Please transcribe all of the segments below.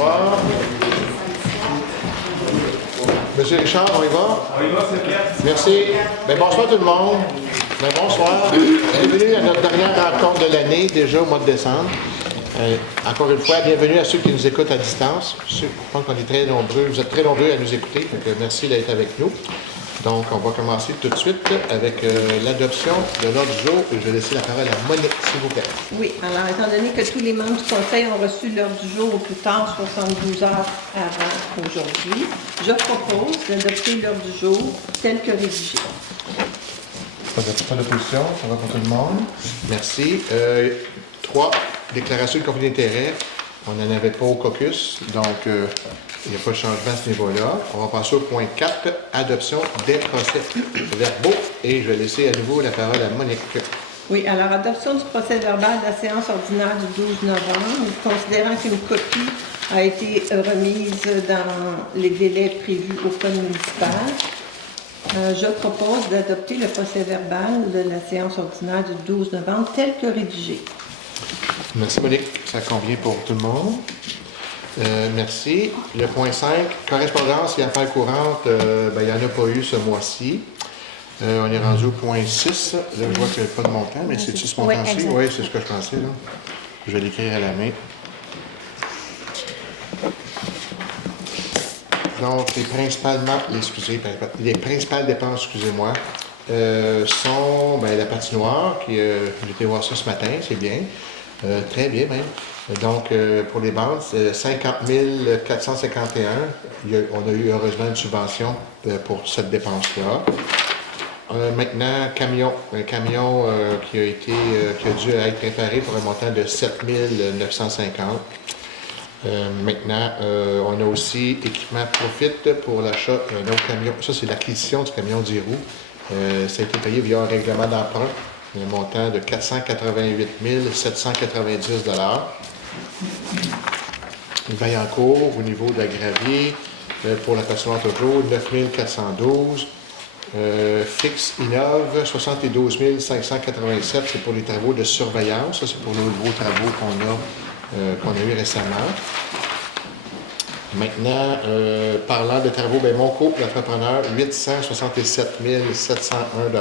Bonsoir. Monsieur Richard, on y va? On y va, c'est bien. Merci. Bien, bonsoir tout le monde. Bien, bonsoir. Bienvenue à notre dernière rencontre de l'année, déjà au mois de décembre. Encore une fois, bienvenue à ceux qui nous écoutent à distance. Je pense qu'on est très nombreux. Vous êtes très nombreux à nous écouter. Donc, merci d'être avec nous. Donc, on va commencer tout de suite avec l'adoption de l'ordre du jour. Je vais laisser la parole à Monique, s'il vous plaît. Oui, alors étant donné que tous les membres du Conseil ont reçu l'ordre du jour au plus tard 72 heures avant aujourd'hui, je propose d'adopter l'ordre du jour tel que rédigé. Pas d'opposition, ça va pour tout le monde. Merci. 3, déclaration de conflit d'intérêt. On n'en avait pas au caucus, donc il n'y a pas de changement à ce niveau-là. On va passer au point 4, adoption des procès-verbaux. Et je vais laisser à nouveau la parole à Monique. Oui, alors adoption du procès-verbal de la séance ordinaire du 12 novembre, considérant qu'une copie a été remise dans les délais prévus au code municipal. Je propose d'adopter le procès-verbal de la séance ordinaire du 12 novembre tel que rédigé. Merci Monique, ça convient pour tout le monde. Merci. Le point 5, correspondance et affaires courantes, il n'y en a pas eu ce mois-ci. On est rendu au point 6. Là, je vois qu'il n'y a pas de montant, mais c'est-tu ce montant-ci? Oui, c'est ce que je pensais. Là. Je vais l'écrire à la main. Donc, les principales dépenses, excusez-moi, sont la patinoire, qui j'ai été voir ça ce matin, c'est bien. Très bien même. Donc, pour les bandes, 50 451. On a eu heureusement une subvention pour cette dépense-là. Maintenant, un camion qui a dû être réparé pour un montant de 7 950. Maintenant, on a aussi équipement Profit pour l'achat d'un autre camion. Ça, c'est l'acquisition du camion d'Irou. Ça a été payé via un règlement d'emprunt, un montant de 488 790 $. Vaillancourt, au niveau de la gravier, pour la patinoire toujours, 9 412. Fix Innov, 72 587, c'est pour les travaux de surveillance. Ça, c'est pour nos nouveaux travaux qu'on a eu récemment. Maintenant, parlant de travaux, mon couple l'entrepreneur, 867 701 $,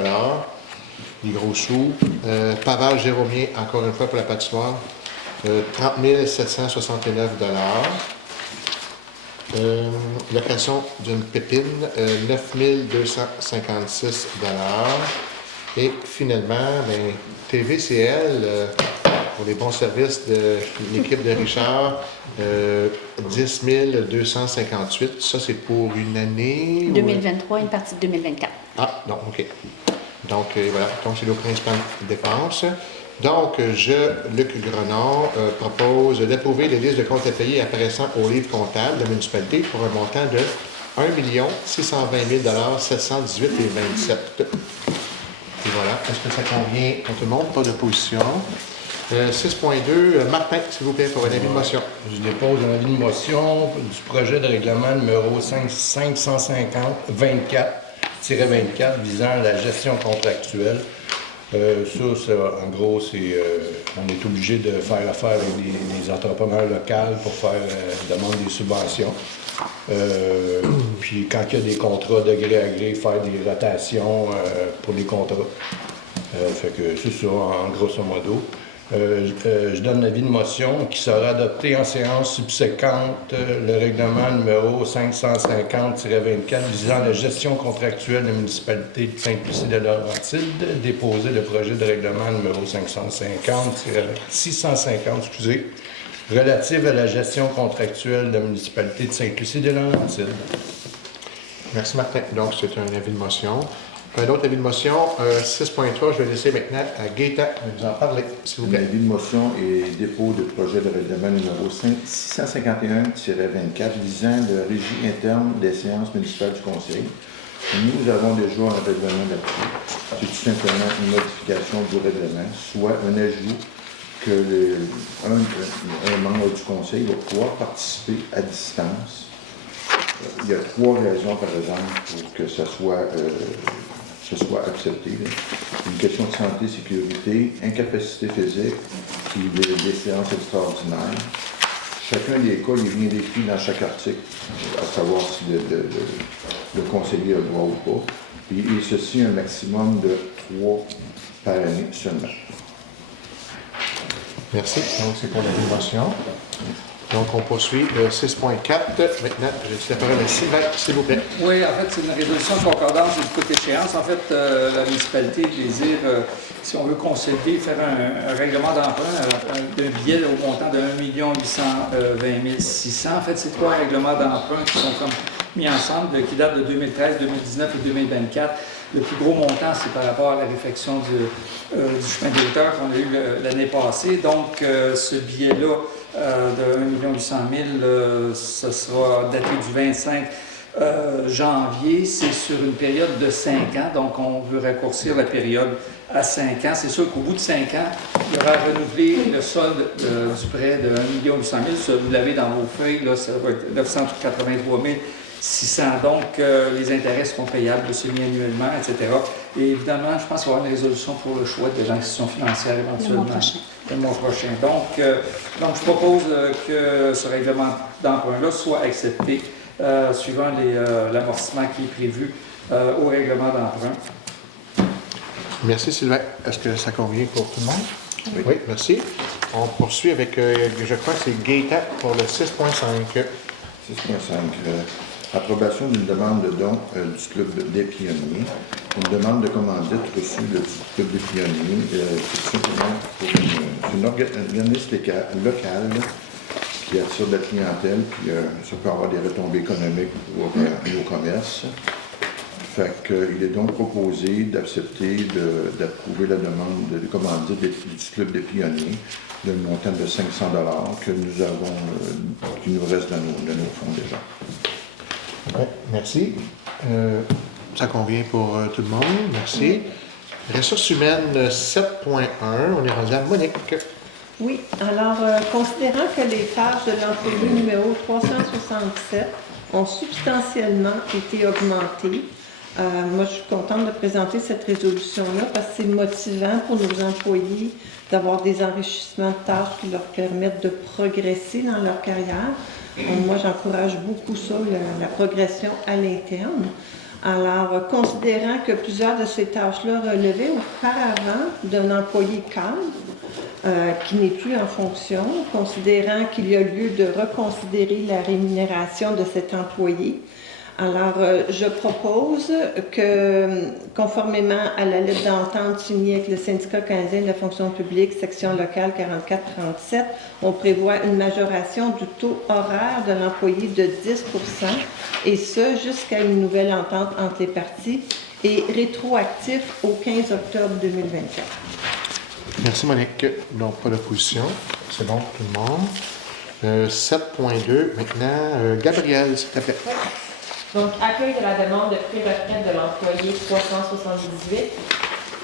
des gros sous. Pavage Jérômien, encore une fois pour la patinoire, 30 769 $. Location d'une pépine, 9 256 $. Et finalement, TVCL, pour les bons services de l'équipe de Richard, 10 258. Ça, c'est pour une année? 2023, une partie de 2024. Ah, non, OK. Donc, voilà. Donc, c'est nos principales dépenses. Donc, Luc Grenon, propose d'approuver les listes de comptes à payer apparaissant au livre comptable de la municipalité pour un montant de 1 620 718 et 27. Et voilà. Est-ce que ça convient à tout le monde? Pas d'opposition. 6.2, Martin, s'il vous plaît, pour un avis de motion. Je dépose un avis de motion du projet de règlement numéro 524-24 visant la gestion contractuelle. En gros, on est obligé de faire affaire avec des entrepreneurs locaux pour faire demande des subventions. Puis quand il y a des contrats de gré à gré, faire des rotations pour les contrats. Fait que c'est ça, en grosso modo. Je donne l'avis de motion qui sera adopté en séance subséquente, le règlement numéro 550-24 visant la gestion contractuelle de la municipalité de Sainte-Lucie-de-Laurentides, déposé le projet de règlement numéro 650, relatif à la gestion contractuelle de la municipalité de Sainte-Lucie-de-Laurentides. Merci, Martin. Donc, c'est un avis de motion. Un autre avis de motion, 6.3, je vais laisser maintenant à Gaëtan nous en parler, s'il vous plaît. L'avis de motion et dépôt de projet de règlement numéro 651-24 visant le régie interne des séances municipales du Conseil. Nous avons déjà un règlement là-dessus. C'est tout simplement une modification du règlement, soit un ajout que un membre du Conseil va pouvoir participer à distance. Il y a 3 raisons, par exemple, pour que ce soit accepté. Une question de santé, sécurité, incapacité physique, puis des séances extraordinaires. chacun des cas, il vient décrit dans chaque article, à savoir si le conseiller a le droit ou pas. Et ceci, un maximum de 3 par année seulement. Merci. Donc, c'est pour la motion. Donc, on poursuit le 6.4. Maintenant, je laisse la parole à Sylvain, s'il vous plaît. Oui, en fait, c'est une résolution de concordance du coup d'échéance. En fait, la municipalité désire, si on veut concéder, faire un règlement d'emprunt d'un billet au montant de 1 820 600. En fait, c'est 3 règlements d'emprunt qui sont comme mis ensemble, qui datent de 2013, 2019 et 2024. Le plus gros montant, c'est par rapport à la réfection du chemin des hauteurs qu'on a eu l'année passée. Donc, ce billet-là de 1 800 000, ce sera daté du 25 janvier. C'est sur une période de 5 ans, donc on veut raccourcir la période à 5 ans. C'est sûr qu'au bout de 5 ans, il y aura renouvelé le solde du prêt de 1 800 000. Ça, vous l'avez dans vos feuilles, là, ça va être 983 600. Donc, les intérêts seront payables semi-annuellement, etc. Et évidemment, je pense qu'il va y avoir une résolution pour le choix de l'institution financière éventuellement. Le mois prochain. Donc, je propose que ce règlement d'emprunt-là soit accepté suivant l'amortissement qui est prévu au règlement d'emprunt. Merci, Sylvain. Est-ce que ça convient pour tout le monde? Oui, merci. On poursuit avec, je crois que c'est Gaëtan pour le 6.5. 6.5. Approbation d'une demande de don du Club des Pionniers. Une demande de commandite reçue du Club des Pionniers. C'est simplement pour une organisme local qui attire de la clientèle, puis ça peut avoir des retombées économiques pour nos commerces. Fait qu'il est donc proposé d'accepter, d'approuver la demande de commandite du Club des Pionniers d'un montant de 500 $ que nous avons, qui nous reste dans nos fonds déjà. Oui, merci. Ça convient pour tout le monde. Merci. Ressources humaines 7.1, on est rendu à Monique. Oui, alors, considérant que les tâches de l'employé numéro 367 ont substantiellement été augmentées, moi, je suis contente de présenter cette résolution-là parce que c'est motivant pour nos employés d'avoir des enrichissements de tâches qui leur permettent de progresser dans leur carrière. Moi, j'encourage beaucoup ça, la progression à l'interne. Alors, considérant que plusieurs de ces tâches-là relevaient auparavant d'un employé cadre qui n'est plus en fonction, considérant qu'il y a lieu de reconsidérer la rémunération de cet employé, alors, je propose que, conformément à la lettre d'entente signée avec le syndicat canadien de la fonction publique, section locale 4437, on prévoit une majoration du taux horaire de l'employé de 10 % et ce, jusqu'à une nouvelle entente entre les parties et rétroactif au 15 octobre 2024. Merci, Monique. Donc, pas d'opposition. C'est bon pour tout le monde. 7.2, maintenant, Gabrielle, s'il te plaît. Donc, accueil de la demande de pré-retraite de l'employé 378.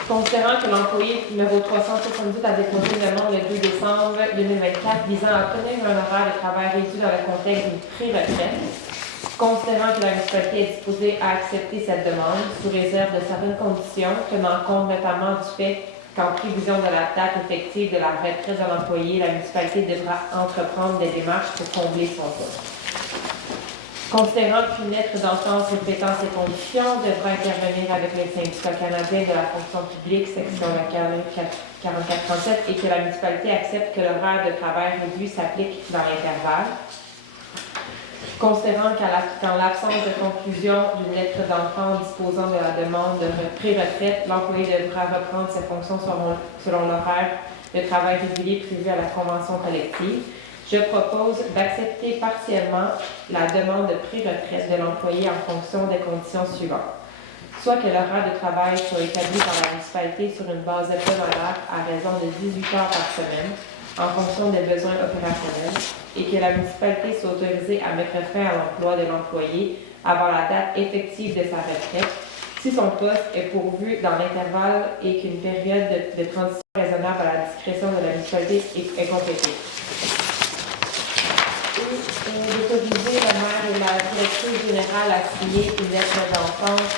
Considérant que l'employé numéro 378 a déposé une demande le 2 décembre 2024 visant à obtenir un horaire de travail réduit dans le contexte d'une pré-retraite, considérant que la municipalité est disposée à accepter cette demande sous réserve de certaines conditions, tenant compte notamment du fait qu'en prévision de la date effective de la retraite de l'employé, la municipalité devra entreprendre des démarches pour combler son poste. Considérant qu'une lettre d'entente répétant ces conditions devra intervenir avec le syndicat canadien de la fonction publique, section locale 4437, et que la municipalité accepte que l'horaire de travail réduit s'applique dans l'intervalle. Considérant qu'en l'absence de conclusion d'une lettre d'entente disposant de la demande de pré-retraite, l'employé devra reprendre ses fonctions selon l'horaire de travail régulier prévu à la convention collective. Je propose d'accepter partiellement la demande de pré-retraite de l'employé en fonction des conditions suivantes. Soit que l'horaire de travail soit établi par la municipalité sur une base hebdomadaire à raison de 18 heures par semaine, en fonction des besoins opérationnels, et que la municipalité soit autorisée à mettre fin à l'emploi de l'employé avant la date effective de sa retraite, si son poste est pourvu dans l'intervalle et qu'une période de transition raisonnable à la discrétion de la municipalité est complétée. D'autoriser le maire et la directrice générale à signer une lettre d'entente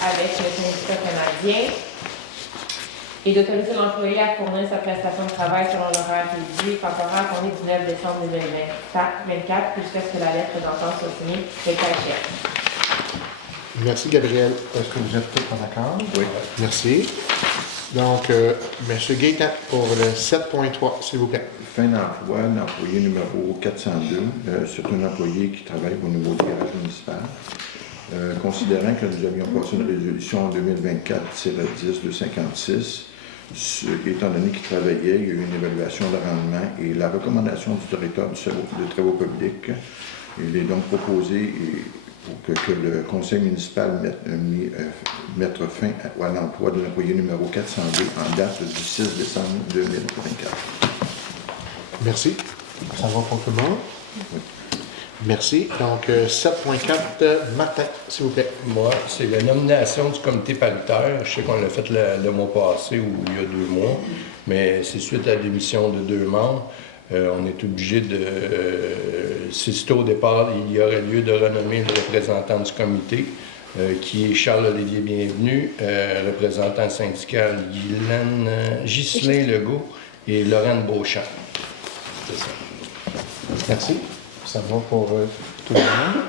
avec le syndicat canadien. et d'autoriser l'employé à fournir sa prestation de travail selon l'horaire régulier temporaire à compter du 9 décembre 2024 jusqu'à ce que la lettre d'entente soit signée le cas échéant. Merci, Gabriel. Est-ce que vous êtes tous en accord? Oui. Merci. Donc, M. Gaétan, pour le 7.3, s'il vous plaît. Fin d'emploi, l'employé numéro 402, c'est un employé qui travaille au niveau du garage municipal. Considérant que nous avions passé une résolution en 2024-10-256, étant donné qu'il travaillait, il y a eu une évaluation de rendement et la recommandation du directeur de travaux publics, il est donc proposé pour que le conseil municipal mette fin à l'emploi de l'employé numéro 402 en date du 6 décembre 2024. Merci. Ça va pour tout le monde? Oui. Merci. Donc, 7.4, Martin, s'il vous plaît. Moi, c'est la nomination du comité paritaire. Je sais qu'on l'a fait le mois passé ou il y a 2 mois, mais c'est suite à la démission de 2 membres. On est obligé de... si c'était au départ, il y aurait lieu de renommer le représentant du comité, qui est Charles-Olivier Bienvenu, représentant syndical Ghislain Legault et Lorraine Beauchamp. C'est ça. Merci. Ça va pour tout le monde.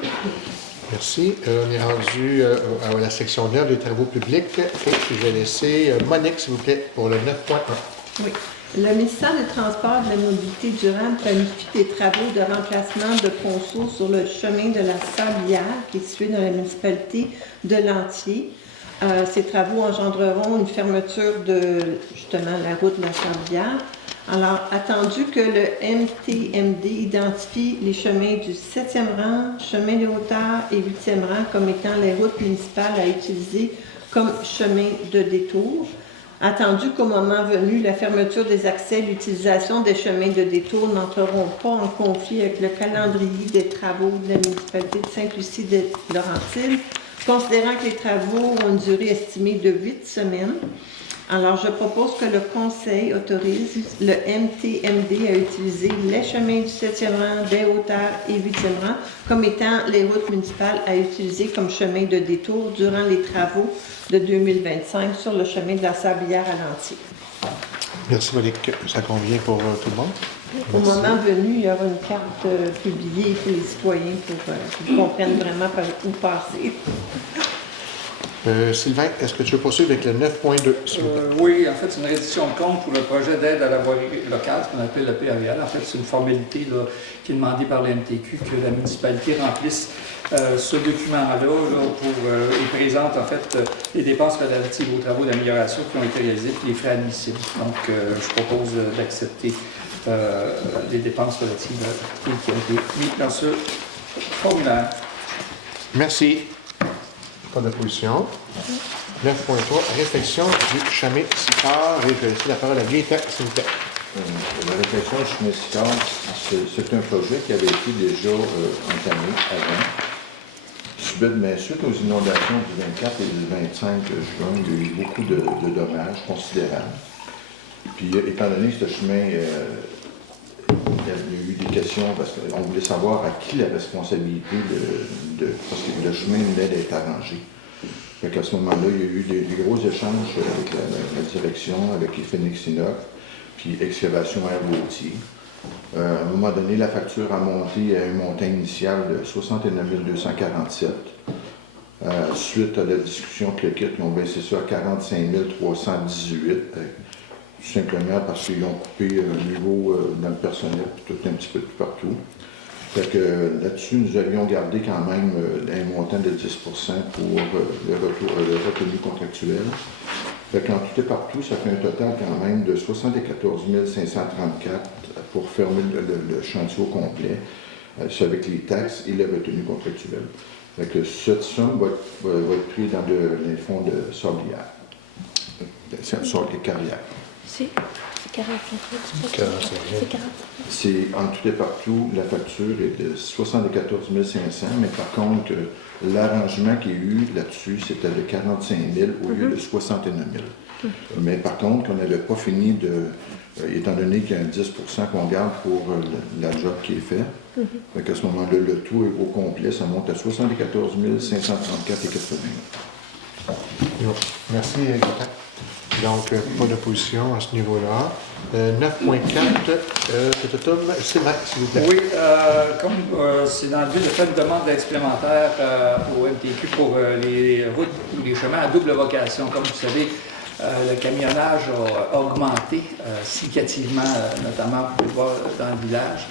Merci. On est rendu à la section 9 des travaux publics. Et je vais laisser Monique, s'il vous plaît, pour le 9.1. Oui. Le ministère des Transports et de la Mobilité durable planifie des travaux de remplacement de ponceaux sur le chemin de la Sablière, qui est situé dans la municipalité de Lantier. Ces travaux engendreront une fermeture de, justement, la route de la Sablière. Alors, attendu que le MTMD identifie les chemins du 7e rang, chemin des hauteurs et 8e rang comme étant les routes municipales à utiliser comme chemin de détour. Attendu qu'au moment venu, la fermeture des accès et l'utilisation des chemins de détour n'entreront pas en conflit avec le calendrier des travaux de la municipalité de Sainte-Lucie-de-Laurentides, considérant que les travaux ont une durée estimée de 8 semaines. Alors, je propose que le Conseil autorise le MTMD à utiliser les chemins du 7e rang, des hauteurs et 8e rang comme étant les routes municipales à utiliser comme chemin de détour durant les travaux de 2025 sur le chemin de la Sablière à Lantier. Merci, Monique. Ça convient pour tout le monde? Au moment venu, il y aura une carte publiée pour les citoyens pour qu'ils comprennent vraiment par où passer. Sylvain, est-ce que tu veux poursuivre avec le 9.2, s'il vous plaît? Oui, en fait, c'est une réduction de compte pour le projet d'aide à la voirie locale, ce qu'on appelle le PAVL. En fait, c'est une formalité là, qui est demandée par la MTQ que la municipalité remplisse ce document-là et présente en fait les dépenses relatives aux travaux d'amélioration qui ont été réalisés et les frais admissibles. Donc, je propose d'accepter les dépenses relatives qui ont été mises dans ce formulaire. Merci. Pas d'opposition. 9.3, réflexion du chemin Sicard. Et je vais laisser la parole à Gaétan, s'il vous plaît. La réflexion du chemin Sicard, c'est un projet qui avait été déjà entamé avant. Suite aux inondations du 24 et du 25 juin, il y a eu beaucoup de dommages considérables. Puis, étant donné que ce chemin, il y a eu des questions, parce qu'on voulait savoir à qui la responsabilité parce que le chemin venait d'être arrangé. Fait qu'à ce moment-là, il y a eu des gros échanges avec la direction, avec les Phoenix Inox, puis Excavation Air Gauthier. À un moment donné, la facture a monté à un montant initial de 69 247. Suite à la discussion que le kit, ils ont baissé ça à 45 318, tout simplement parce qu'ils ont coupé un niveau dans le personnel, puis tout un petit peu tout partout. Fait que là-dessus, nous avions gardé quand même un montant de 10 pour le retenu contractuel. Fait qu'en tout et partout, ça fait un total quand même de 74 534 pour fermer le chantier au complet, c'est avec les taxes et les retenues contractuelles. Fait que cette somme va être prise dans les fonds de Sablière, les carrières. C'est 45 000. C'est 40. C'est en tout et partout, la facture est de 74 500, mais par contre, l'arrangement qu'il y a eu là-dessus, c'était de 45 000 au lieu de 69 000. Mais par contre, on n'avait pas fini étant donné qu'il y a un 10 qu'on garde pour la job qui est faite. Fait qu'à ce moment-là, le tout au complet, ça monte à 74 534,80. Merci, Gaétan. Donc, pas d'opposition à ce niveau-là. 9.4, Sylvain, s'il vous plaît. Oui, comme c'est dans le but de faire une demande supplémentaire au MTQ pour les routes ou les chemins à double vocation. Comme vous savez, le camionnage a augmenté significativement, notamment pour le voir dans le village.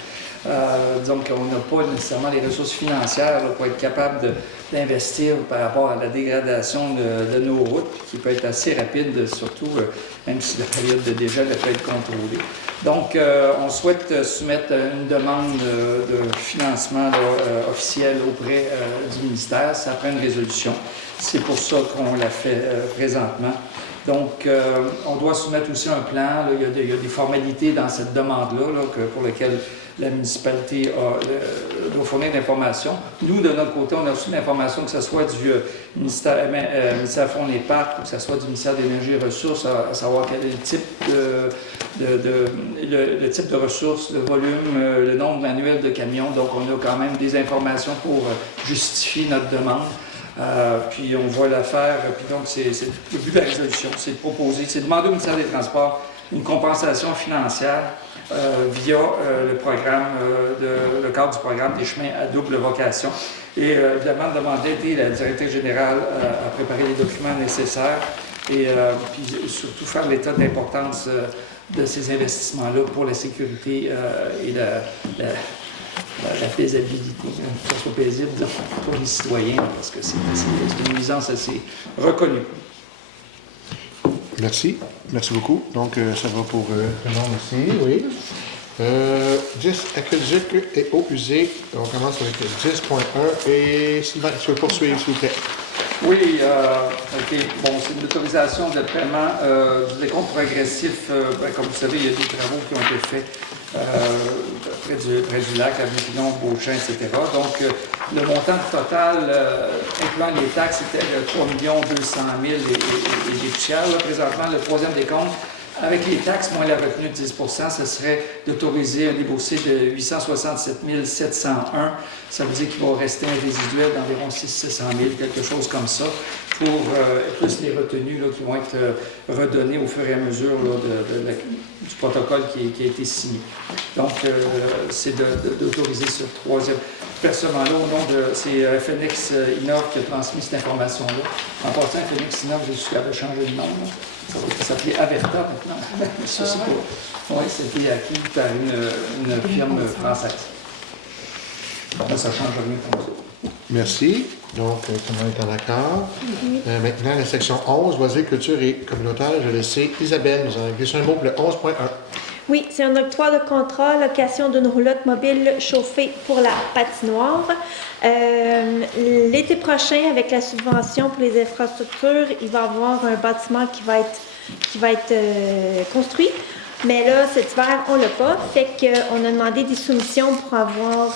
Disons qu'on n'a pas nécessairement les ressources financières là, pour être capable d'investir par rapport à la dégradation de nos routes, qui peut être assez rapide, surtout même si la période de dégel peut être contrôlée. Donc, on souhaite soumettre une demande de financement officiel auprès du ministère. Ça prend une résolution. C'est pour ça qu'on l'a fait présentement. Donc, on doit soumettre aussi un plan. Là, il y a des formalités dans cette demande-là pour lesquelles la municipalité doit fournir l'information. Nous, de notre côté, on a reçu l'information que ce soit du ministère Fonds et Parcs, que ce soit du ministère de l'Énergie et des Ressources, à savoir quel est le type de ressources, le volume, le nombre annuel de camions. Donc, on a quand même des informations pour justifier notre demande. Puis on va la faire. Puis donc, c'est le but de la résolution, c'est de proposer, c'est de demander au ministère des Transports une compensation financière via le programme, le cadre du programme des chemins à double vocation. Et évidemment, demander à la directrice générale à préparer les documents nécessaires et puis surtout faire l'état d'importance de ces investissements-là pour la sécurité et la faisabilité, que ce soit paisible pour les citoyens, parce que c'est une nuisance assez reconnue. Merci. Merci beaucoup. Donc, ça va pour le nom aussi, oui. 10, aqueduc et eaux usées. On commence avec 10.1 et Sylvain, tu veux poursuivre, s'il vous plaît? Oui, OK. Bon, c'est une autorisation de paiement du décompte progressif. Comme vous savez, il y a des travaux qui ont été faits près du lac, à Bupillon, Beauchamp, etc. Donc, le montant total, incluant les taxes, était de 3 200 000 et des poussières. Là, présentement, le troisième décompte, avec les taxes moins la retenue de 10 ce serait d'autoriser un déboursé de 867 701. Ça veut dire qu'il va rester un résiduel d'environ 600 000, quelque chose comme ça, pour plus les retenues là, qui vont être redonnées au fur et à mesure là, du protocole qui a été signé. Donc, c'est d'autoriser ce troisième versement-là au nom de... C'est FNX Innov qui a transmis cette information-là. En passant, FNX Innov, j'ai su qu'elle avait changé de nom. Là. Ça va s'appeler Averta maintenant. Ça, c'est pas... Oui, c'était acquis par une firme française. Là, ça ne change rien comme ça. Merci. Donc, tout le monde est en accord. Maintenant, la section 11, loisirs, culture et communautaire. Je vais laisser Isabelle nous en glisser un mot pour le 11.1. Oui, c'est un octroi de contrat, location d'une roulotte mobile chauffée pour la patinoire. L'été prochain, avec la subvention pour les infrastructures, il va y avoir un bâtiment qui va être construit. Mais là, cet hiver, on ne l'a pas. Fait qu'on a demandé des soumissions pour avoir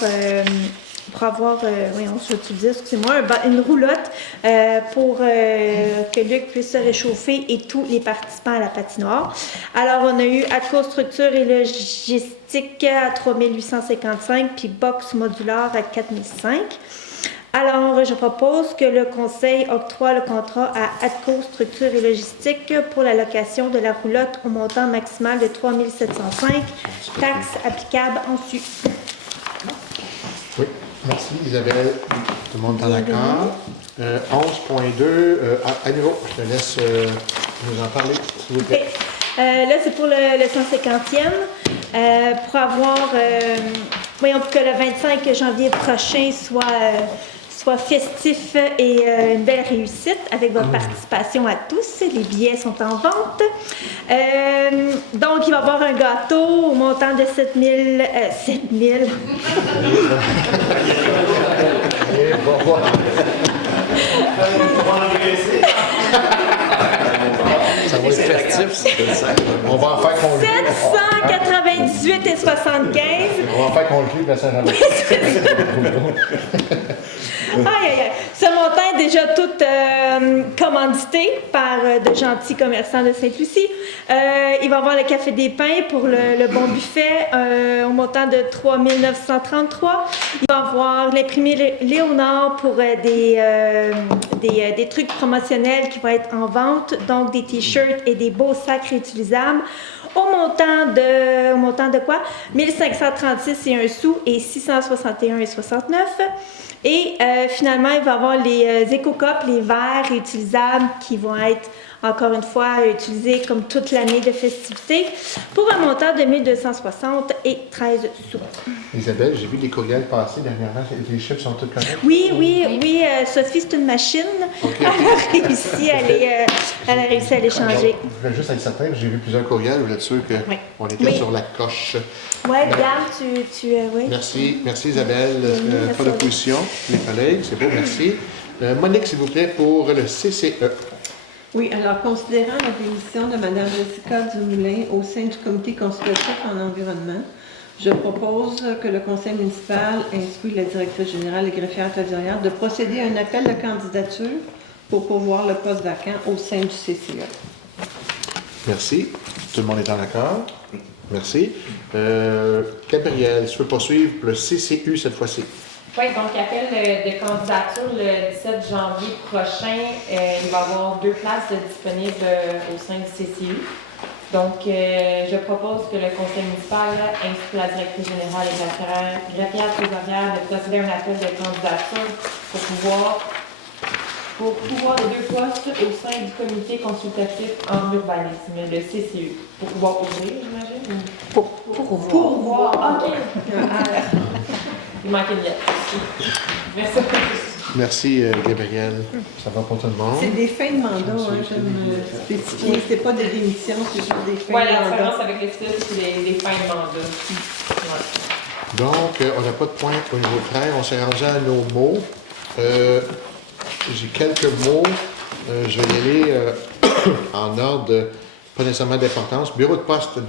une roulotte pour que Luc puisse se réchauffer et tous les participants à la patinoire. Alors, on a eu Atco Structure et Logistique à 3 855 puis Box Modulaire à 4 500. Alors, je propose que le Conseil octroie le contrat à Atco Structure et Logistique pour la location de la roulotte au montant maximal de 3 705, taxes applicables en su. Oui, merci Isabelle. Tout le monde est en accord. 11.2, à nouveau, je te laisse nous en parler, s'il vous plaît. Là, c'est pour le 150e, pour avoir, pour que le 25 janvier prochain soit festif et une belle réussite avec votre participation à tous. Les billets sont en vente. Donc, il va y avoir un gâteau au montant de 7 000... Ça va être festif, on va en faire qu'on le 798 et 75. On va en faire qu'on le la Saint-Jean. Aïe. Ce montant est déjà tout commandité par de gentils commerçants de Sainte-Lucie. Il va y avoir le Café des Pins pour le bon buffet au montant de 3 933. Il va y avoir l'imprimé Léonard pour des des trucs promotionnels qui vont être en vente, donc des t-shirts et des beaux sacs réutilisables au montant de quoi? 1536 et 1 sou et 661 et 69. Et finalement, il va y avoir les éco-copes, les verres réutilisables qui vont être, encore une fois, utilisés comme toute l'année de festivités pour un montant de 1260 et 13 sous. Isabelle, j'ai vu les courriels passer dernièrement. Les chiffres sont tous corrects? Oui, Sophie, c'est une machine. OK. Elle a réussi à les changer. Je voulais juste être certain, j'ai vu plusieurs courriels, vous êtes sûr qu'on était Oui. sur la coche. Ouais, Gab, oui. Merci Isabelle. Merci Pas à vous. d'opposition, les collègues, c'est beau, merci. Monique, s'il vous plaît, pour le CCE. Oui, alors considérant la démission de Mme Jessica Dumoulin au sein du comité consultatif en environnement, je propose que le conseil municipal instruise la directrice générale et greffière trésorière de procéder à un appel de candidature pour pourvoir le poste vacant au sein du CCE. Merci. Tout le monde est en accord? Merci. Gabriel, tu veux poursuivre pour le CCU cette fois-ci? Oui, donc appel de candidature le 17 janvier prochain. Il va y avoir 2 places disponibles au sein du CCU. Donc, je propose que le conseil municipal instruise la directrice générale et greffière trésorière de procéder à un appel de candidature pour pouvoir les 2 postes au sein du comité consultatif en urbanisme, le CCU. Pour pouvoir ouvrir, j'imagine? Pourvoir. OK. Il manquait une lettre. Merci. Merci, Gabriel. Ça va pour tout le monde? C'est des fins de mandat, j'aime spécifier. C'est pas des démissions, c'est juste des fins Oui, de la mandat. différence avec les styles, c'est des fins de mandat. Ouais. Donc, on n'a pas de point au niveau de frère. On s'est rendu à nos mots. J'ai quelques mots. Je vais y aller en ordre, pas nécessairement d'importance. Bureau de poste,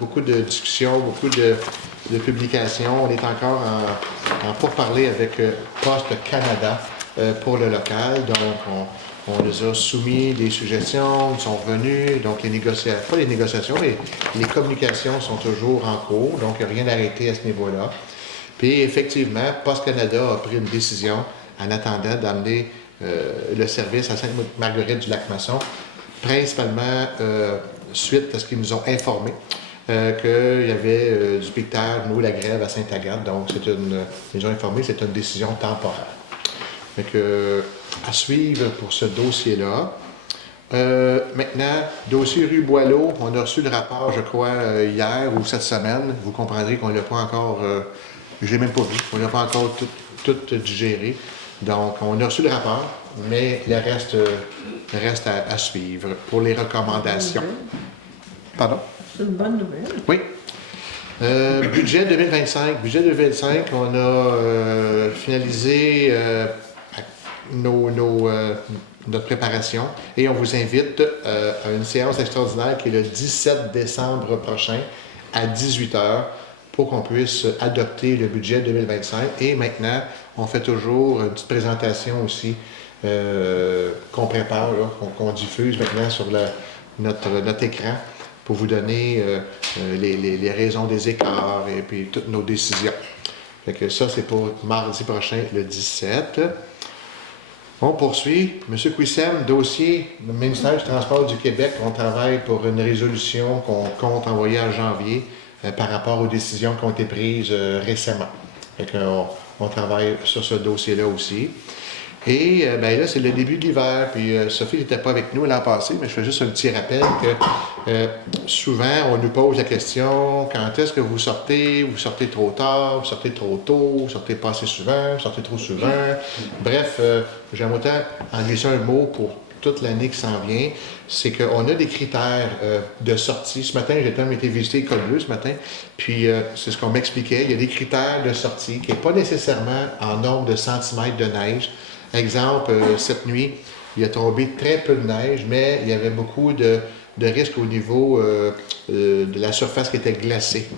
beaucoup de discussions, beaucoup de publications. On est encore en pourparlers avec Poste Canada pour le local. Donc, on les a soumis des suggestions, ils sont revenus. Donc, pas les négociations, mais les communications sont toujours en cours. Donc, il n'y a rien d'arrêté à ce niveau-là. Puis, effectivement, Poste Canada a pris une décision en attendant d'amener le service à Sainte-Marguerite-du-Lac-Masson, principalement suite à ce qu'ils nous ont informé qu'il y avait du piquetage, nous, la grève à Sainte-Agathe. Donc, ils nous ont informé que c'est une décision temporaire. Fait que, à suivre pour ce dossier-là. Maintenant, dossier rue Boileau, on a reçu le rapport, je crois, hier ou cette semaine. Vous comprendrez qu'on ne l'a pas encore, je l'ai même pas vu, on ne l'a pas encore tout digéré. Donc, on a reçu le rapport, mais le reste à suivre pour les recommandations. Pardon? C'est une bonne nouvelle. Oui. Budget 2025. Budget 2025, on a finalisé notre préparation et on vous invite à une séance extraordinaire qui est le 17 décembre prochain à 18h pour qu'on puisse adopter le budget 2025. Et maintenant, on fait toujours une petite présentation aussi qu'on prépare, qu'on diffuse maintenant sur notre écran pour vous donner les raisons des écarts et puis toutes nos décisions. Fait que ça, c'est pour mardi prochain, le 17. On poursuit. Monsieur Quissem, dossier du ministère du Transport du Québec. On travaille pour une résolution qu'on compte envoyer en janvier par rapport aux décisions qui ont été prises récemment. Fait on travaille sur ce dossier-là aussi. Et ben là, c'est le début de l'hiver. Puis Sophie n'était pas avec nous l'an passé, mais je fais juste un petit rappel que souvent, on nous pose la question, quand est-ce que vous sortez? Vous sortez trop tard, vous sortez trop tôt, vous sortez pas assez souvent, vous sortez trop souvent. Bref, j'aime autant en glisser un mot pour toute l'année qui s'en vient, c'est qu'on a des critères de sortie. Ce matin, j'ai même été visiter École Bleue ce matin, puis c'est ce qu'on m'expliquait. Il y a des critères de sortie qui n'est pas nécessairement en nombre de centimètres de neige. Exemple, cette nuit, il a tombé très peu de neige, mais il y avait beaucoup de risques au niveau de la surface qui était glacée.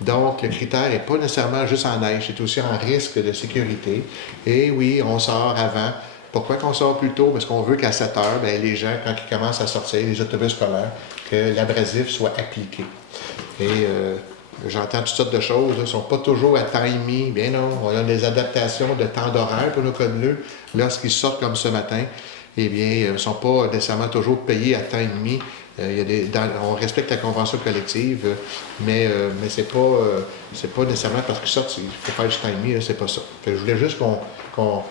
Donc, le critère n'est pas nécessairement juste en neige, c'est aussi en risque de sécurité. Et oui, on sort avant. Pourquoi qu'on sort plus tôt? Parce qu'on veut qu'à 7 heures, bien, les gens, quand ils commencent à sortir, les autobus scolaires, que l'abrasif soit appliqué. Et j'entends toutes sortes de choses. Ils ne sont pas toujours à temps et demi. Bien non, on a des adaptations de temps d'horaire pour nos codes bleus. Lorsqu'ils sortent comme ce matin, eh bien, ils ne sont pas nécessairement toujours payés à temps et demi. On respecte la convention collective, mais c'est pas nécessairement parce qu'ils sortent, il faut faire du temps et demi, là, c'est pas ça. Fait que je voulais juste qu'on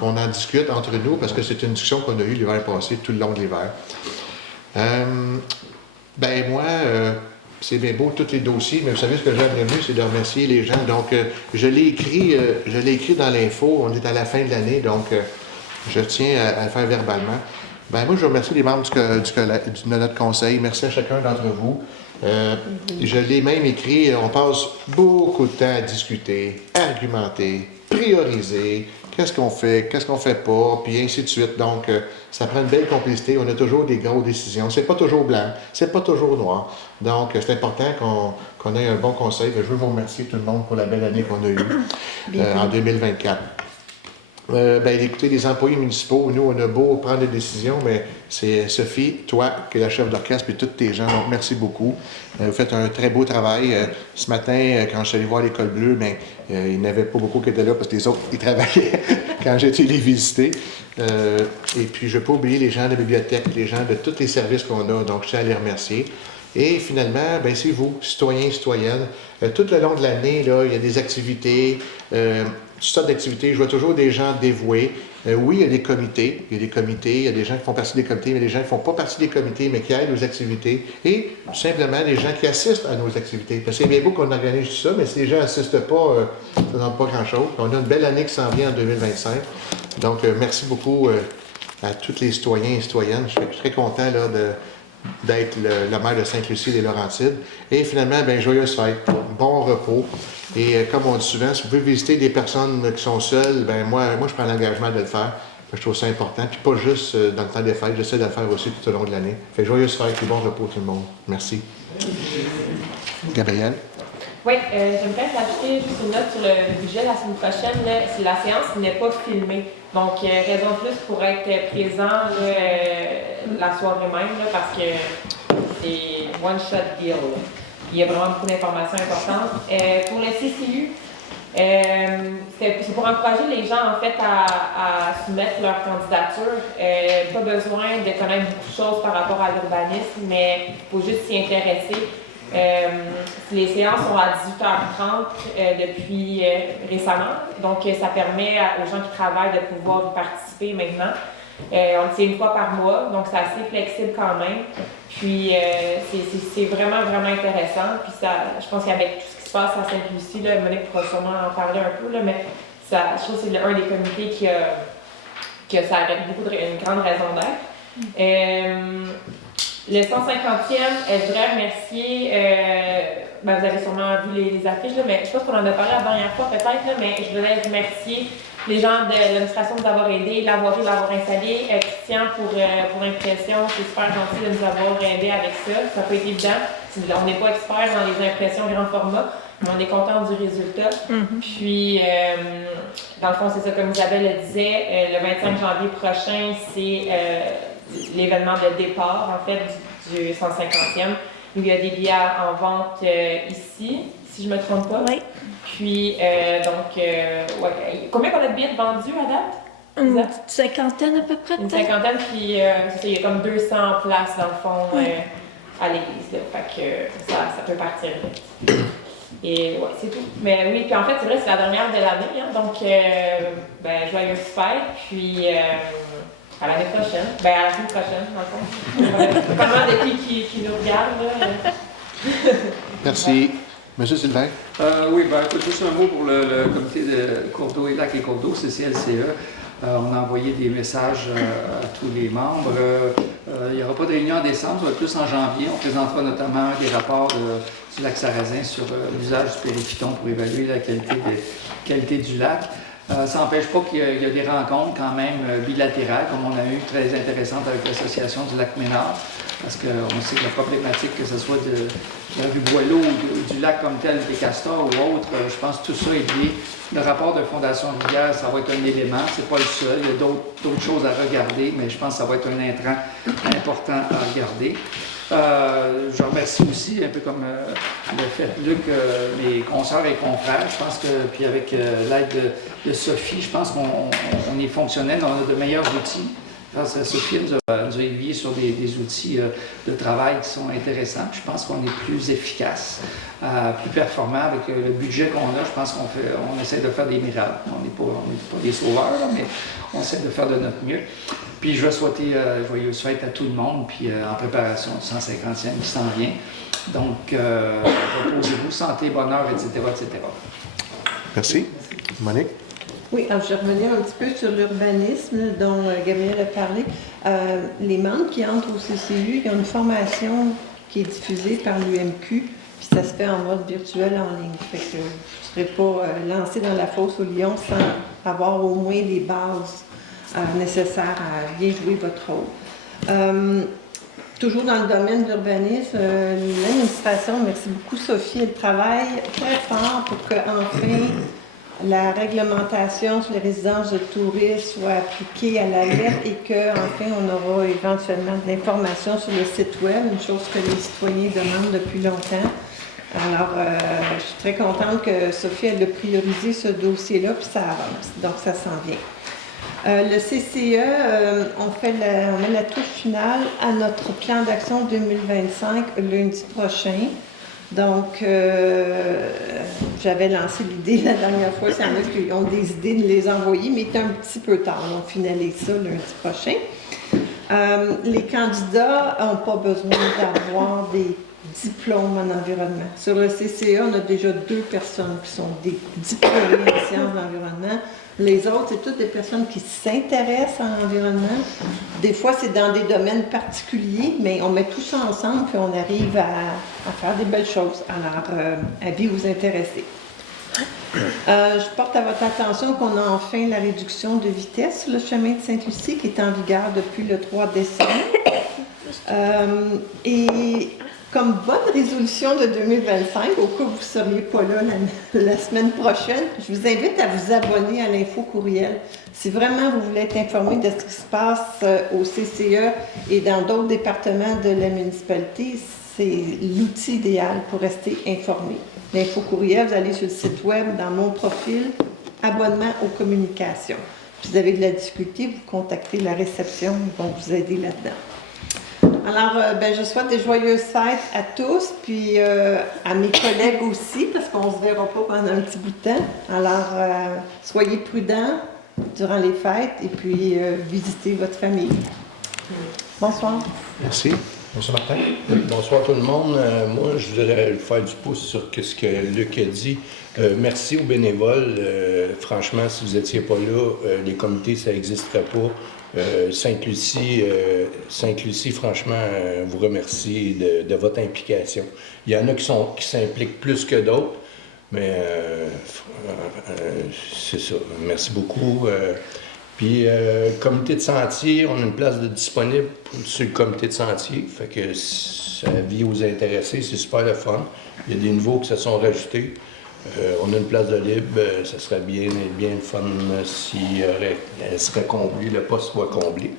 en discute entre nous, parce que c'est une discussion qu'on a eue l'hiver passé, tout le long de l'hiver. Moi, c'est bien beau tous les dossiers, mais vous savez ce que j'aimerais mieux, c'est de remercier les gens. Donc, je l'ai écrit dans l'info, on est à la fin de l'année, donc je tiens à le faire verbalement. Moi, je remercie les membres de notre conseil. Merci à chacun d'entre vous. Je l'ai même écrit, on passe beaucoup de temps à discuter, argumenter, prioriser, qu'est-ce qu'on fait pas, puis ainsi de suite. Donc, ça prend une belle complicité. On a toujours des grosses décisions. C'est pas toujours blanc, c'est pas toujours noir. Donc, c'est important qu'on ait un bon conseil. Je veux vous remercier tout le monde pour la belle année qu'on a eue en 2024. Écoutez, les employés municipaux, nous, on a beau prendre des décisions, mais c'est Sophie, toi, qui es la chef d'orchestre, puis tous tes gens. Donc, merci beaucoup. Vous faites un très beau travail. Ce matin, quand je suis allé voir l'École bleue, il n'y en avait pas beaucoup qui étaient là parce que les autres, ils travaillaient quand j'ai été les visiter. Et puis, je ne veux pas oublier les gens de la bibliothèque, les gens de tous les services qu'on a. Donc, je tiens à les remercier. Et finalement, c'est vous, citoyens et citoyennes. Tout le long de l'année, là, il y a des activités, toutes sortes d'activités. Je vois toujours des gens dévoués. Oui, il y a des comités. Il y a des gens qui font partie des comités, mais des gens qui ne font pas partie des comités, mais qui aident aux activités. Et tout simplement, des gens qui assistent à nos activités. Parce que c'est bien beau qu'on organise tout ça, mais si les gens n'assistent pas, ça ne donne pas grand-chose. On a une belle année qui s'en vient en 2025. Donc, merci beaucoup à tous les citoyens et citoyennes. Je suis très content là, d'être le maire de Sainte-Lucie des Laurentides. Et finalement, joyeuse fête, bon repos. Et comme on dit souvent, si vous pouvez visiter des personnes qui sont seules, moi je prends l'engagement de le faire. Je trouve ça important. Puis pas juste dans le temps des fêtes, j'essaie de le faire aussi tout au long de l'année. Fait joyeuse fête et bon repos tout le monde. Merci. Gabrielle? Oui, j'aimerais rajouter juste une note sur le budget la semaine prochaine. Là, si la séance n'est pas filmée. Donc, raison plus pour être présent la soirée même, là, parce que c'est one-shot deal. Là. Il y a vraiment beaucoup d'informations importantes. Pour le CCU, c'est pour encourager les gens en fait à soumettre leur candidature. Pas besoin de connaître beaucoup de choses par rapport à l'urbanisme, mais il faut juste s'y intéresser. Les séances sont à 18h30 depuis récemment, donc ça permet aux gens qui travaillent de pouvoir y participer maintenant. On le tient une fois par mois, donc c'est assez flexible quand même. Puis c'est vraiment, vraiment intéressant. Puis je pense qu'avec tout ce qui se passe à Sainte-Lucie, Monique pourra sûrement en parler un peu, mais je trouve que c'est un des comités qui a ça a une grande raison d'être. Le 150e, je voudrais remercier, vous avez sûrement vu les affiches, là, mais je pense qu'on en a parlé la dernière fois peut-être, là, mais je voudrais remercier les gens de l'administration de nous avoir aidés, l'avoir installé, Christian pour l'impression, c'est super gentil de nous avoir aidés avec ça, ça peut être évident, on n'est pas experts dans les impressions grand format, mais on est content du résultat. Puis, dans le fond, c'est ça, comme Isabelle le disait, le 25 janvier prochain, c'est l'événement de départ, en fait, du 150e. Il y a des billets en vente ici, si je ne me trompe pas. Oui. Puis, combien qu'on a de billets vendus à date? Une cinquantaine à peu près. Une cinquantaine, puis il y a comme 200 places, dans le fond, à l'église. Fait que ça peut partir vite. Et c'est tout. Mais oui, puis en fait, c'est vrai, c'est la dernière de l'année, hein, donc joyeuse fête, puis à l'année prochaine. À la semaine prochaine, dans le fond. Comment de qui nous regarde, là. Merci. Monsieur Sylvain? Oui, juste un mot pour le comité de cours d'eau et lacs et cours d'eau, CCLCE. On a envoyé des messages à tous les membres. Il n'y aura pas de réunion en décembre, ça va être plus en janvier. On présentera notamment des rapports du lac Sarrazin sur l'usage du périphyton pour évaluer la qualité du lac. Ça n'empêche pas qu'il y a des rencontres quand même bilatérales, comme on a eu, très intéressantes avec l'Association du lac Ménard, parce qu'on sait que la problématique, que ce soit de la rue Boileau ou du lac comme tel, des castors ou autre, je pense que tout ça est lié. Le rapport de Fondation Rivière, ça va être un élément, c'est pas le seul, il y a d'autres choses à regarder, mais je pense que ça va être un intrant important à regarder. Je remercie aussi, un peu comme le fait Luc, mes consoeurs et confrères. Je pense que, puis avec l'aide de Sophie, je pense qu'on est fonctionnel, on a de meilleurs outils. Grâce à Sophie, nous a aiguillés sur des outils de travail qui sont intéressants. Je pense qu'on est plus efficace, plus performant avec le budget qu'on a. Je pense qu'on essaie de faire des miracles. On n'est pas des sauveurs, là, mais on essaie de faire de notre mieux. Puis je veux souhaiter joyeuses fêtes à tout le monde, puis en préparation du 150e qui s'en vient. Donc, reposez-vous, santé, bonheur, etc., etc. Merci. Monique? Oui, alors je vais revenir un petit peu sur l'urbanisme dont Gabriel a parlé. Les membres qui entrent au CCU, il y a une formation qui est diffusée par l'UMQ, puis ça se fait en mode virtuel en ligne. Fait que je ne serai pas lancé dans la fosse au lion sans avoir au moins les bases nécessaires à bien jouer votre rôle. Toujours dans le domaine de l'urbanisme, l'administration, merci beaucoup Sophie, elle travaille très fort pour qu'enfin la réglementation sur les résidences de touristes soit appliquée à la lettre et qu'enfin on aura éventuellement de l'information sur le site web, une chose que les citoyens demandent depuis longtemps. Alors, je suis très contente que Sophie elle a priorisé ce dossier-là, puis ça avance, donc ça s'en vient. Le CCE, on met la touche finale à notre plan d'action 2025 lundi prochain. Donc, j'avais lancé l'idée la dernière fois, s'il y en a qui ont des idées de les envoyer, mais c'est un petit peu tard. On finalise ça lundi prochain. Les candidats n'ont pas besoin d'avoir des diplômes en environnement. Sur le CCE, on a déjà 2 personnes qui sont des diplômés en sciences d'environnement. Les autres, c'est toutes des personnes qui s'intéressent à l'environnement. Des fois, c'est dans des domaines particuliers, mais on met tout ça ensemble puis on arrive à faire des belles choses. Alors, avis vous intéresser. Je porte à votre attention qu'on a enfin la réduction de vitesse sur le chemin de Sainte-Lucie qui est en vigueur depuis le 3 décembre. Et comme bonne résolution de 2025, au cas où vous ne seriez pas là la semaine prochaine, je vous invite à vous abonner à l'info courriel. Si vraiment vous voulez être informé de ce qui se passe au CCE et dans d'autres départements de la municipalité, c'est l'outil idéal pour rester informé. L'info courriel, vous allez sur le site web, dans mon profil, abonnement aux communications. Si vous avez de la difficulté, vous contactez la réception, ils vont vous aider là-dedans. Alors, je souhaite des joyeuses fêtes à tous, puis à mes collègues aussi, parce qu'on ne se verra pas pendant un petit bout de temps. Alors, soyez prudents durant les fêtes et puis visitez votre famille. Bonsoir. Merci. Bonsoir Martin. Bonsoir tout le monde. Moi, je voudrais faire du pouce sur ce que Luc a dit. Merci aux bénévoles. Franchement, si vous n'étiez pas là, les comités, ça n'existerait pas. Sainte-Lucie, franchement, vous remercie de votre implication. Il y en a qui s'impliquent plus que d'autres, mais c'est ça. Merci beaucoup. Puis, comité de sentier, on a une place disponible sur le comité de sentier. Fait que ça vient aux intéressés, c'est super le fun. Il y a des nouveaux qui se sont rajoutés. On a une place de libre, ça serait bien le fun si elle serait comblée, le poste soit comblé.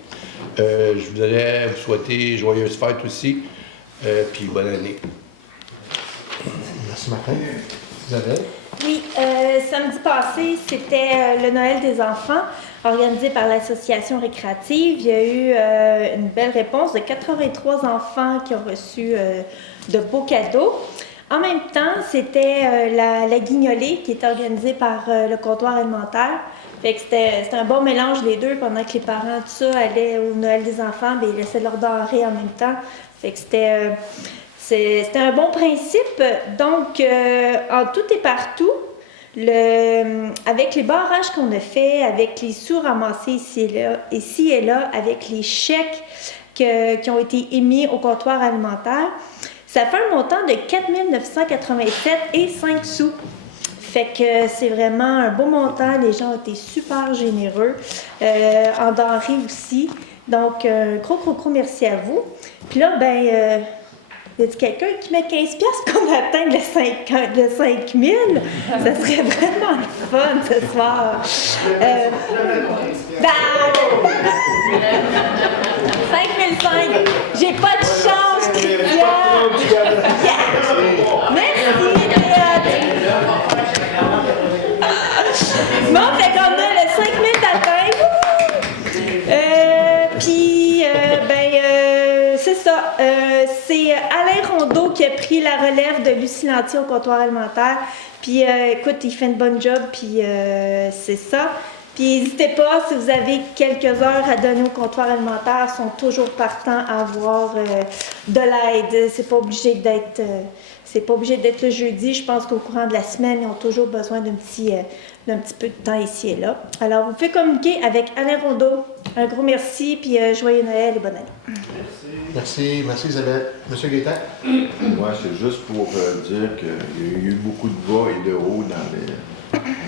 Je voudrais vous souhaiter joyeuses fêtes aussi, puis bonne année. Merci Martin. Isabelle? Oui, samedi passé, c'était le Noël des enfants, organisé par l'association récréative. Il y a eu une belle réponse de 83 enfants qui ont reçu de beaux cadeaux. En même temps, c'était la guignolée qui est organisée par le comptoir alimentaire. Fait que c'était un bon mélange des deux pendant que les parents, tout ça, allaient au Noël des enfants, bien, ils laissaient leur denrée en même temps. Fait que c'était un bon principe. Donc, en tout et partout, avec les barrages qu'on a fait, avec les sous ramassés ici et là, avec les chèques qui ont été émis au comptoir alimentaire, ça fait un montant de 4 987 et 5 sous. Fait que c'est vraiment un beau montant. Les gens ont été super généreux. En denrées aussi. Donc, gros merci à vous. Puis là, y a-t-il quelqu'un qui met 15$ qu'on atteigne le 5 000? Ça serait vraiment le fun ce soir. 5 500. J'ai pas de chance. ça. C'est Alain Rondeau qui a pris la relève de Lucie Lantier au comptoir alimentaire. Puis, écoute, il fait une bonne job, puis c'est ça. Puis, n'hésitez pas, si vous avez quelques heures à donner au comptoir alimentaire, ils sont toujours partants à avoir de l'aide. C'est pas obligé d'être le jeudi. Je pense qu'au courant de la semaine, ils ont toujours besoin d'un petit peu de temps ici et là. Alors, vous pouvez communiquer avec Alain Rondeau. Un gros merci, puis joyeux Noël et bonne année. Merci Isabelle. Monsieur Gaétan? Moi, c'est juste pour dire qu'il y a eu beaucoup de bas et de hauts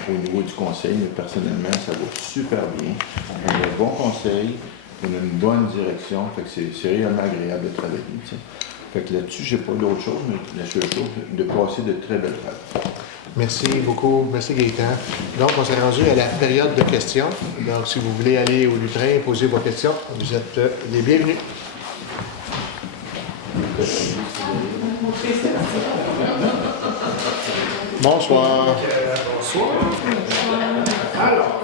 au niveau du conseil, mais personnellement, ça va super bien. On a de bons conseils, on a une bonne direction, fait que c'est réellement agréable de travailler. T'sais. Fait que là-dessus, je n'ai pas d'autre chose, mais la seule chose, de passer de très belles fêtes. Merci beaucoup. Merci Gaétan. Donc, on s'est rendu à la période de questions. Donc, si vous voulez aller au lutrin et poser vos questions, vous êtes les bienvenus. Bonsoir. Bonsoir. Alors,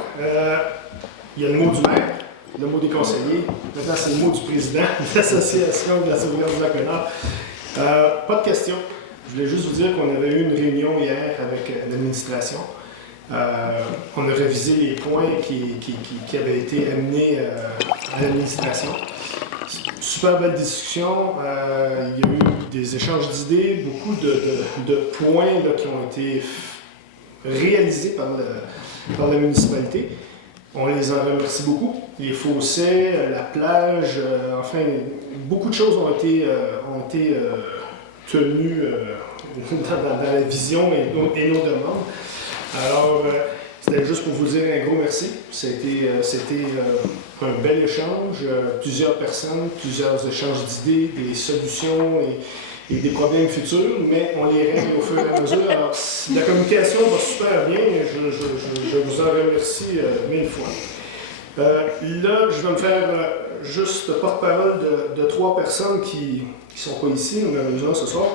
il y a le mot du maire, le mot des conseillers. Maintenant, c'est le mot du président de l'Association de la sauvegarde du Lac-Ménard. Pas de questions. Je voulais juste vous dire qu'on avait eu une réunion hier avec l'administration. On a révisé les points qui avaient été amenés à l'administration. Super belle discussion. Il y a eu des échanges d'idées, beaucoup de points là, qui ont été réalisés par la municipalité. On les en remercie beaucoup. Les fossés, la plage, enfin, beaucoup de choses ont été tenues dans la vision et nos demandes. Alors, c'était juste pour vous dire un gros merci. C'était un bel échange, plusieurs personnes, plusieurs échanges d'idées, des solutions et des problèmes futurs, mais on les règle au fur et à mesure. Alors, la communication va super bien, je vous en remercie 1000 fois. Là, je vais me faire juste porte-parole de 3 personnes qui ne sont pas ici, malheureusement ce soir,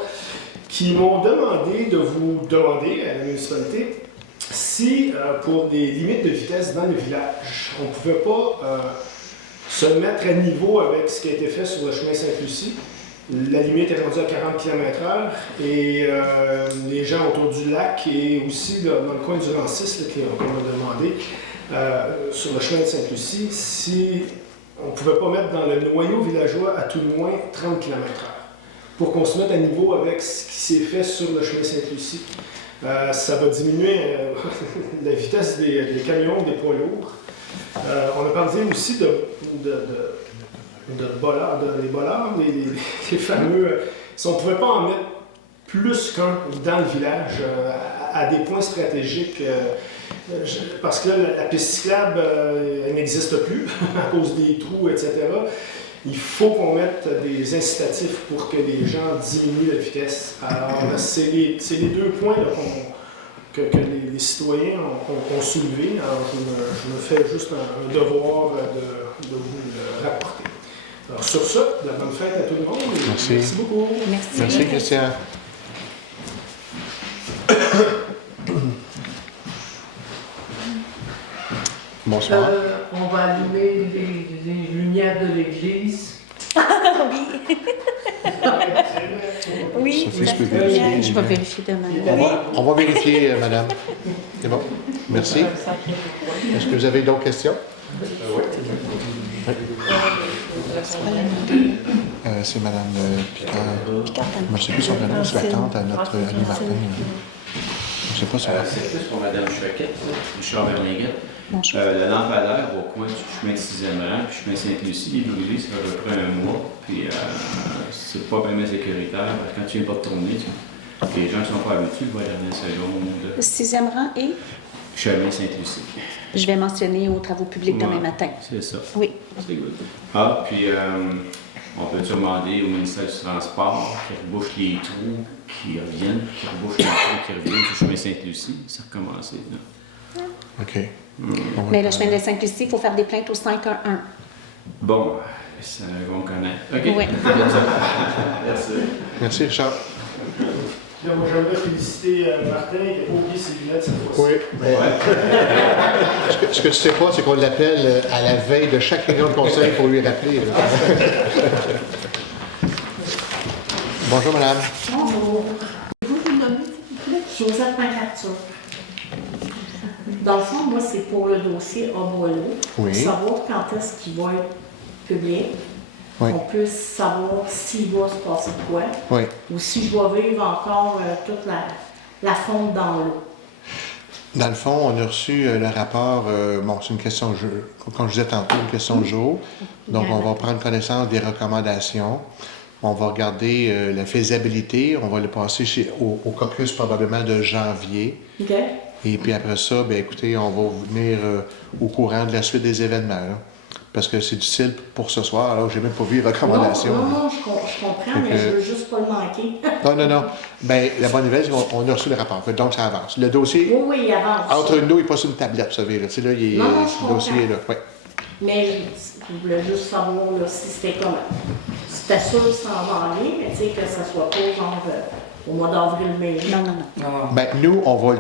qui m'ont demandé de vous demander à la municipalité si, pour des limites de vitesse dans le village, on ne pouvait pas se mettre à niveau avec ce qui a été fait sur le chemin Sainte-Lucie. La limite est rendue à 40 km/h et les gens autour du lac et aussi dans le coin du Rancis qu'on m'a demandé sur le chemin de Sainte-Lucie si on ne pouvait pas mettre dans le noyau villageois à tout le moins 30 km/h pour qu'on se mette à niveau avec ce qui s'est fait sur le chemin Sainte-Lucie. Ça va diminuer la vitesse des camions, des poids lourds. On a parlé aussi les bollards, les fameux. Si on ne pouvait pas en mettre plus qu'un dans le village, à des points stratégiques, parce que là, la piste cyclable, elle n'existe plus à cause des trous, etc. Il faut qu'on mette des incitatifs pour que les gens diminuent la vitesse. Alors, c'est les 2 points là, que les citoyens ont soulevés. Alors, je me fais juste un devoir de vous le rapporter. Alors, sur ça, la bonne fête à tout le monde. Merci. Merci beaucoup. Merci, Christian. Bonsoir. On va allumer les lumières de l'église. Oui. Sophie, je peux vérifier. Je vais vérifier demain. On va vérifier, madame. C'est bon. Merci. Est-ce que vous avez d'autres questions? Oui. C'est madame Picard. Je ne sais plus son prénom, c'est la tante à notre Annie Martin. Je ne sais pas son prénom. C'est plus pour madame Choquette, Richard Berlinguette. Le lampadaire au coin du chemin de 6e rang, puis chemin Sainte-Lucie, il est brûlé, ça fait à peu près un mois. Puis c'est pas vraiment sécuritaire, parce que quand tu viens pas de tourner, les gens ne sont pas habitués, ils voient la dernière seconde. 6e rang et? Chemin Sainte-Lucie. Je vais mentionner aux travaux publics demain matin. C'est ça. Oui. C'est good. Ah, puis on peut demander au ministère du Transport qui rebouche les trous qui reviennent, sur le chemin Sainte-Lucie. Ça a recommencé. Là. OK. Mais le chemin de Sainte-Lucie, il faut faire des plaintes au 511. Bon, ça va me connaître. OK. Oui. Merci. Merci, Richard. Là, moi, j'aimerais féliciter Martin qui n'a pas oublié ses lunettes cette fois-ci. Oui. Ce que tu ne sais pas, c'est qu'on l'appelle à la veille de chaque réunion de conseil pour lui rappeler. Bonjour, madame. Bonjour. Vous vous nommez, s'il vous plaît? Josette MacArthur. Dans le fond, moi, c'est pour le dossier Boileau. Oui. Savoir quand est-ce qu'il va être publié. Oui. On puisse savoir s'il va se passer quoi. Oui. Ou si je dois vivre encore toute la fonte dans l'eau. Dans le fond, on a reçu le rapport, bon, c'est une question de jour, comme je disais tantôt, une question de jour. Donc, on va prendre connaissance des recommandations. On va regarder la faisabilité. On va le passer au caucus probablement de janvier. OK? Et puis après ça, bien écoutez, on va venir au courant de la suite des événements. Là. Parce que c'est difficile pour ce soir, alors que j'ai même pas vu les recommandations. Non, je comprends, mais je veux juste pas le manquer. Non. Bien, la bonne nouvelle, c'est qu'on a reçu le rapport. Donc, ça avance. Le dossier, Oui, il avance. entre nous, il passe sur une tablette, vous savez. Là. Tu sais, là, le dossier est là. Ouais. Mais je voulais juste savoir là, si c'était comment. C'était sûr que ça en va aller, mais tu sais, que ça soit pas genre au mois d'avril-mai. Non. Ben, nous, on va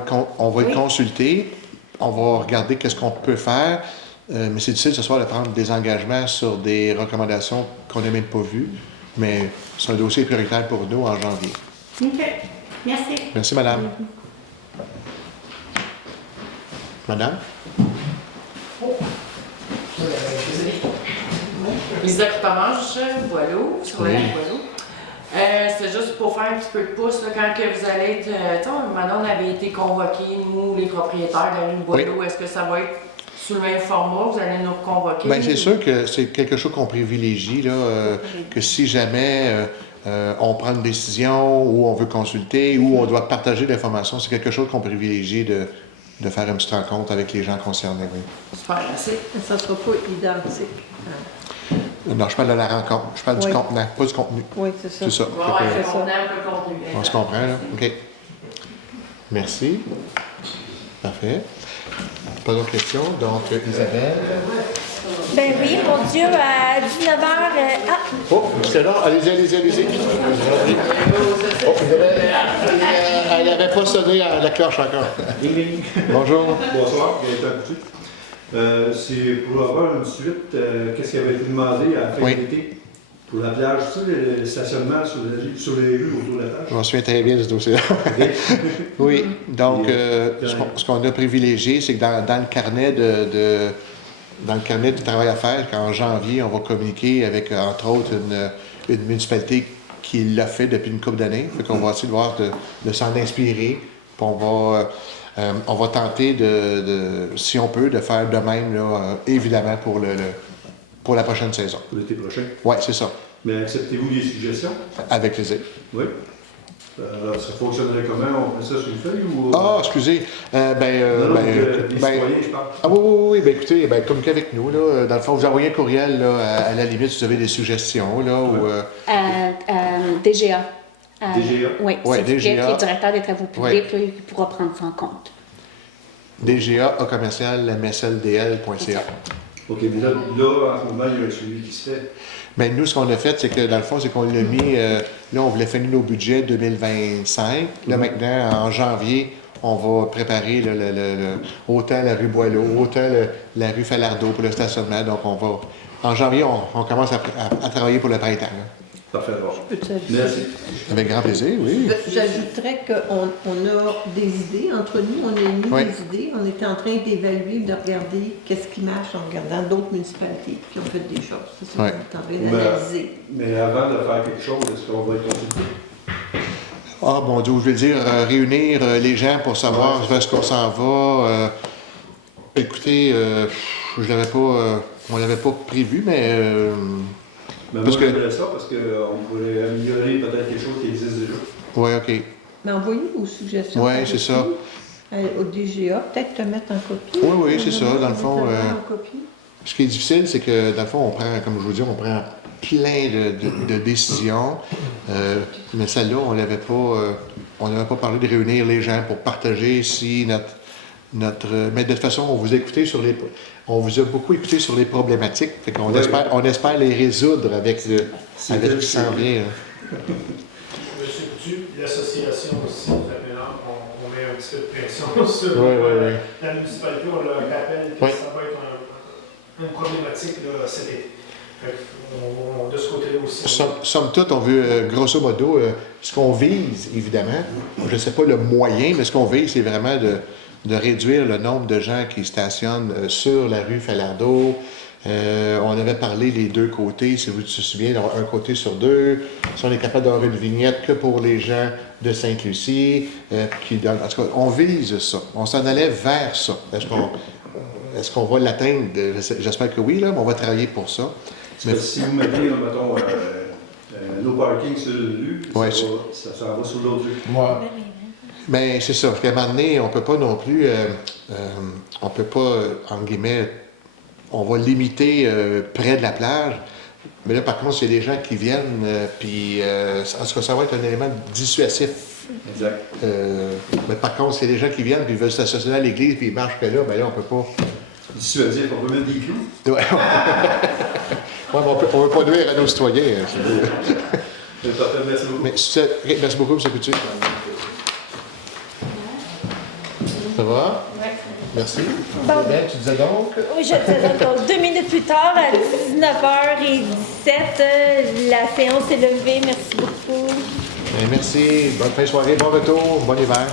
le consulter. On va regarder qu'est-ce qu'on peut faire. Mais c'est difficile ce soir de prendre des engagements sur des recommandations qu'on n'a même pas vues. Mais c'est un dossier prioritaire pour nous en janvier. OK. Merci. Merci, madame. Madame? Lisa Courtemanche, Boileau, sur la ligne Boileau. C'est juste pour faire un petit peu de pouce, là, quand que vous allez être... maintenant, on avait été convoqués, nous, les propriétaires de la ligne Boileau. Est-ce que ça va être sous le même format? Vous allez nous reconvoquer? Bien, c'est sûr que c'est quelque chose qu'on privilégie, là, que si jamais on prend une décision ou on veut consulter ou on doit partager l'information, c'est quelque chose qu'on privilégie de faire une petite rencontre avec les gens concernés. Oui. Super, merci. Ça ne sera pas identique. Non, je parle de la rencontre. Je parle du contenant, pas du contenu. Oui, c'est ça. C'est ça. Oui, le contenu, le contenu. On se comprend, là? OK. Merci. Parfait. Pas d'autres questions? Donc, Isabelle? Ben oui, mon Dieu, à 19h... Oh, c'est là. Allez-y. Oh, Isabelle, elle n'avait pas sonné à la cloche encore. Bonjour. Bonsoir, Gaëtan Coutu. C'est pour avoir une suite, qu'est-ce qui avait été demandé à la fin de l'été pour la plage, tu sais, le stationnement sur les rues autour de la plage. Je m'en souviens très bien de ce dossier-là. Oui, donc ce qu'on a privilégié, c'est que dans le carnet dans le carnet de travail à faire, qu'en janvier, on va communiquer avec, entre autres, une municipalité qui l'a fait depuis une couple d'années. Fait qu'on va essayer de voir de s'en inspirer. Puis on va tenter si on peut, de faire de même, là, évidemment, pour la prochaine saison. Pour l'été prochain? Oui, c'est ça. Mais acceptez-vous des suggestions? Avec plaisir. Oui. Alors, ça fonctionnerait comment? On fait ça sur une feuille ou... Ah, excusez. les citoyens, je parle. Ah oui, bien écoutez, communiquez avec nous. Là. Dans le fond, vous envoyez un courriel, là, à la limite, si vous avez des suggestions. Là, DGA. DGA? Oui, c'est DGA. Qui est directeur des travaux publics, là, il pourra prendre ça en compte. DGA, @msldl.ca. OK, mais là, en ce moment, il y a un suivi qui se fait. Bien, nous, ce qu'on a fait, c'est que dans le fond, c'est qu'on l'a mis, là, on voulait finir nos budgets 2025. Là, maintenant, en janvier, on va préparer autant la rue Boileau, autant la rue Falardeau pour le stationnement. Donc, en janvier, on commence à travailler pour le printemps. Là. Parfait, bon. Merci. Avec grand plaisir, oui. J'ajouterais qu'on a des idées. Entre nous, on a mis des idées. On était en train d'évaluer, de regarder qu'est-ce qui marche en regardant d'autres municipalités qui ont fait des choses. C'est ça qu'on est en train d'analyser. Mais avant de faire quelque chose, est-ce qu'on va être consulté? Ah, bon Dieu, je veux dire, réunir les gens pour savoir vers ce qu'on s'en va. Écoutez, on l'avait pas prévu, mais... Mais moi, j'aimerais ça parce qu'on pourrait améliorer peut-être quelque chose qui existe déjà. Oui, OK. Mais envoyez vos suggestions. Oui, c'est ça. Au DGA, peut-être te mettre en copie. Oui, c'est ça. Dans le fond, ce qui est difficile, c'est que, dans le fond, on prend, comme je vous dis, on prend plein de décisions. Mais celle-là, on n'avait pas parlé de réunir les gens pour partager si mais de toute façon, on vous a beaucoup écouté sur les problématiques. Fait qu'on on espère les résoudre avec ce qui s'en vient. Monsieur Coutu, l'association aussi, on met un petit peu de pression sur la municipalité. On leur rappelle que ça va être une problématique là, cet été. De ce côté-là aussi. Somme toute, on veut, grosso modo, ce qu'on vise, évidemment, je ne sais pas le moyen, mais ce qu'on vise, c'est vraiment de réduire le nombre de gens qui stationnent sur la rue Falardeau. On avait parlé les deux côtés, si vous vous souvenez, d'avoir un côté sur deux. Si on est capable d'avoir une vignette que pour les gens de Sainte-Lucie, qui donne. En tout cas, on vise ça. On s'en allait vers ça. Est-ce qu'on va l'atteindre? J'espère que oui, là, mais on va travailler pour ça. Mais si vous mettez, mettons, no parking sur une rue, ouais, ça va sur l'autre rue. Ouais. Mais c'est ça, parce qu'à un moment donné, on ne peut pas non plus, on peut pas, en guillemets, on va limiter près de la plage. Mais là, par contre, s'il y a des gens qui viennent, puis en tout cas, ça va être un élément dissuasif. Exact. Mais par contre, s'il y a des gens qui viennent, puis ils veulent s'associer à l'église, puis ils marchent que là, bien là, on ne peut pas. Dissuasif, on peut mettre des clous. Ouais, mais on ne veut pas nuire à nos citoyens. C'est parfait, merci beaucoup. Merci beaucoup, M. Coutu. Ça va? Oui. Merci. Bon. Tu disais donc? Oui, je disais donc 2 minutes plus tard, à 19h17, la séance est levée. Merci beaucoup. Merci. Bonne fin de soirée, bon retour, bon hiver.